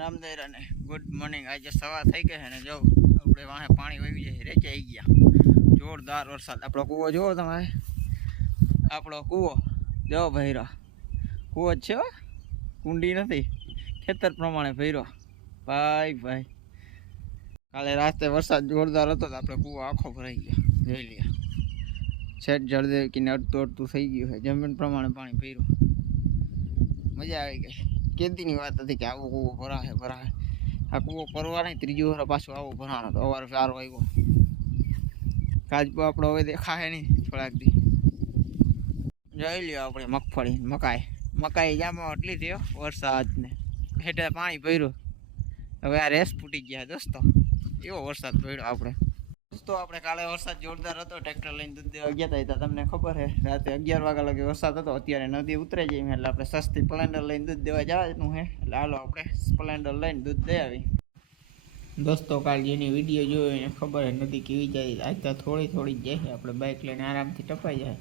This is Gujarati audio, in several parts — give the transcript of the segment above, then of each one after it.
રામદેરા ને ગુડ મોર્નિંગ। આજે સવાર થઈ ગઈ છે ને જો આપણે વાહે પાણી વહી જાય રેચાઈ ગયા। જોરદાર વરસાદ। આપણો કૂવો જોવો તમારે, આપણો કૂવો જો ભૈરો કૂવો જ છે, કુંડી નથી, ખેતર પ્રમાણે ભૈરો ભાઈ ભાઈ। કાલે રાતે વરસાદ જોરદાર હતો તો આપણે કૂવો આખો ભરાઈ ગયો, જોઈ લે। સેટ જળદેવ કિને અડતું અડતું થઈ ગયું છે, જમીન પ્રમાણે પાણી ભર્યું, મજા આવી ગઈ। કેદીની વાત હતી કે આવો કૂવો ભરાશે ભરાશે। આ કૂવો ભરવા નહીં, ત્રીજો વાર પાછો આવો ભરાણો તો અવાર સારો આવ્યો। કાજબો આપણો હવે દેખાશે નહીં થોડાક દી। જોઈ લ્યો આપણે મગફળી મકાઈ જામાં એટલી થયો વરસાદ ને હેઠે પાણી ભર્યું, હવે આ રેસ ફૂટી ગયા દોસ્તો, એવો વરસાદ પડ્યો આપણે। દોસ્તો આપણે કાલે વરસાદ જોરદાર હતો, ટ્રેક્ટર લઈને દૂધ દેવા ગયા હતા, તમને ખબર છે રાતે 11 વાગ્યા લગી વરસાદ હતો। અત્યારે નદી ઉતરે જાય એટલે આપણે સસ્તી સ્પ્લેન્ડર લઈને દૂધ દેવા જવાનું છે, એટલે હાલો આપણે સ્પ્લેન્ડર લઈને દૂધ દઈ આવી। દોસ્તો કાલ જેની વિડીયો જોયો એને ખબર છે નદી કેવી જાય, આજ તો થોડી થોડી જ જાય, આપણે બાઇક લઈને આરામથી ટપાઈ જાય,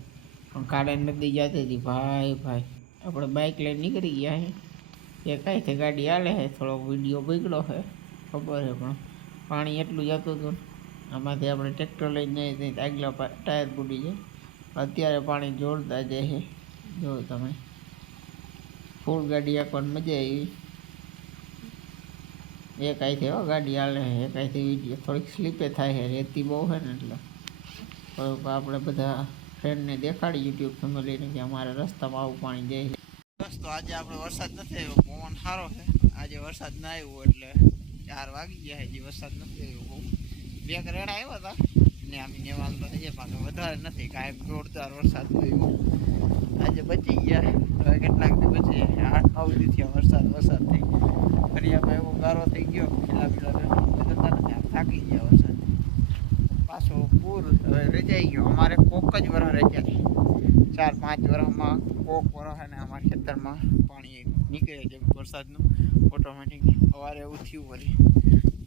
પણ કાલે નદી જતી હતી ભાઈ ભાઈ। આપણે બાઇક લઈને નીકળી ગયા છે, એ કાંઈથી ગાડી હાલે છે, થોડો વિડીયો બગડ્યો છે ખબર છે, પણ પાણી એટલું જતું હતું આમાંથી આપણે ટ્રેક્ટર લઈને જઈએ તો આગલા ટાયર ફૂટી જાય। અત્યારે પાણી જોરદાર જાય છે, જો તમે ફૂલ ગાડી આપવાની મજા આવી। એક અહીંથી ગાડી હાલે છે, એક અહીંથી વિડીયો થોડીક સ્લીપે થાય છે, રેતી બહુ છે ને એટલે થોડુંક આપણે બધા ફ્રેન્ડને દેખાડી યુટ્યુબ ફેમિલીને કે અમારે રસ્તામાં આવું પાણી જાય છે। દોસ્તો આજે આપણે વરસાદ નથી આવ્યો, પવન સારો છે, આજે વરસાદ ના આવ્યો એટલે 4 વાગી ગયા, હજી વરસાદ નથી આવ્યો બહુ। 2 રેડા આવ્યા હતા ને આમ નેવાલ તો થઈ જાય, પાછો વધારે નથી, કાંઈ જોરદાર વરસાદ થયો આજે બચી ગયા। હવે કેટલાક દી બચી 8-9 દી થયા વરસાદ થઈ, ફરિયામાં એવો ગારો થઈ ગયો, પેલા બદલતા નથી, આમ થાકી ગયા વરસાદ પાછો પૂર હવે રેચાઈ ગયો। અમારે કોક જ વરસ રેચાય, 4-5 વર્ષમાં કોક વરસ અને અમારા ખેતરમાં પાણી નીકળે જેમ વરસાદનું ઓટોમેટિક। સવારે એવું થયું વળી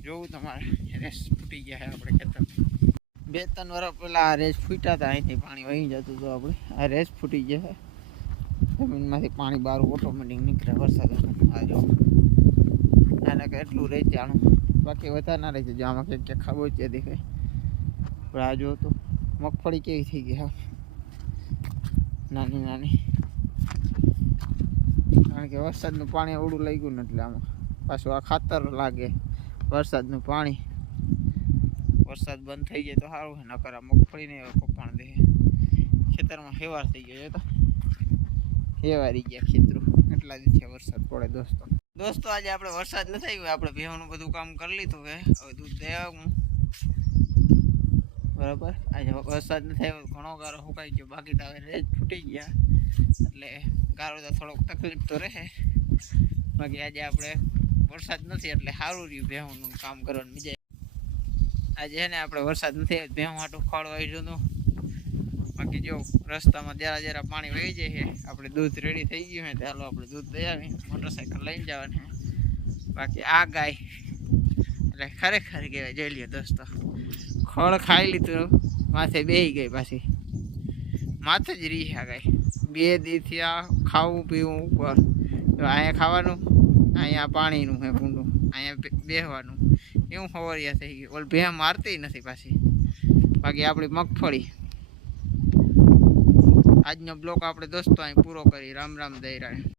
જોવું તમારે રેસ ફૂટી ગયા છે આપણે ખેતર। 2-3 વર્ષ પહેલાં આ રેસ ફૂટ્યા હતા, અહીંથી પાણી વહી જતું હતું, આપણે આ રેસ ફૂટી ગયા છે, જમીનમાંથી પાણી બહાર ઓટોમેટિક નીકળે વરસાદ। આ જો આને કે એટલું રેચાણું, બાકી વધારે ના રહે છે, જો આમાં ક્યાંક ક્યાંક ખાબોચિયા દેખાય। પણ આ જો તો મગફળી કેવી થઈ ગઈ, હા નાની નાની, કારણ કે વરસાદનું પાણી અવડું લાગ્યું ને એટલે આમાં પાછું આ ખાતર લાગે વરસાદનું પાણી। વરસાદ બંધ થઈ જાય તો સારું છે, નકર આ મગફળીને કોપાણ દે, ખેતરમાં હેવાર થઈ ગયો તો હેવારી ગયા ખેતરું, એટલા દિવસે વરસાદ પડે દોસ્તો આજે આપણે વરસાદ નથી આવ્યો, આપણે ભેવાનું બધું કામ કરી લીધું છે, હવે દૂધ દઈ આવું બરાબર। આજે વરસાદ નથી આવ્યો, ઘણો ગારો સુકાઈ ગયો, બાકી તો હવે રેજ ફૂટી ગયા, એટલે ગારો તો થોડોક તકલીફ તો રહે, બાકી આજે આપણે વરસાદ નથી એટલે સારું રહ્યું ભેહુંનું કામ કરવાની મજા। આજે છે ને આપણે વરસાદ નથી આવ્યો, ભેહું હાટું ખોળવા આવ્યું હતું, બાકી જો રસ્તામાં જરા પાણી વહી જાય છે, આપણે દૂધ રેડી થઈ ગયું છે, ચાલો આપણે દૂધ દઈ આવી, મોટરસાઇકલ લઈને જવાનું છે। બાકી આ ગાય એટલે ખરેખર કહેવાય, જોઈ લ્યો દોસ્તો, ખોળ ખાઈ લીધું, માથે બેસી ગઈ, પાછી માથે જ રહી આ ગાય। 2 દીથી આ ખાવું પીવું ઉપર, અહીંયા ખાવાનું, અહીંયા પાણીનું હે કુંડું, અહીંયા બેસવાનું, એવું ખવરિયા થઈ ગયું, ઓલ ભેં મારતી નથી પાછી। બાકી આપણી મગફળી આજનો બ્લોક આપણે દોસ્તો અહીં પૂરો કરી। રામ રામ દઈ રહ્યા।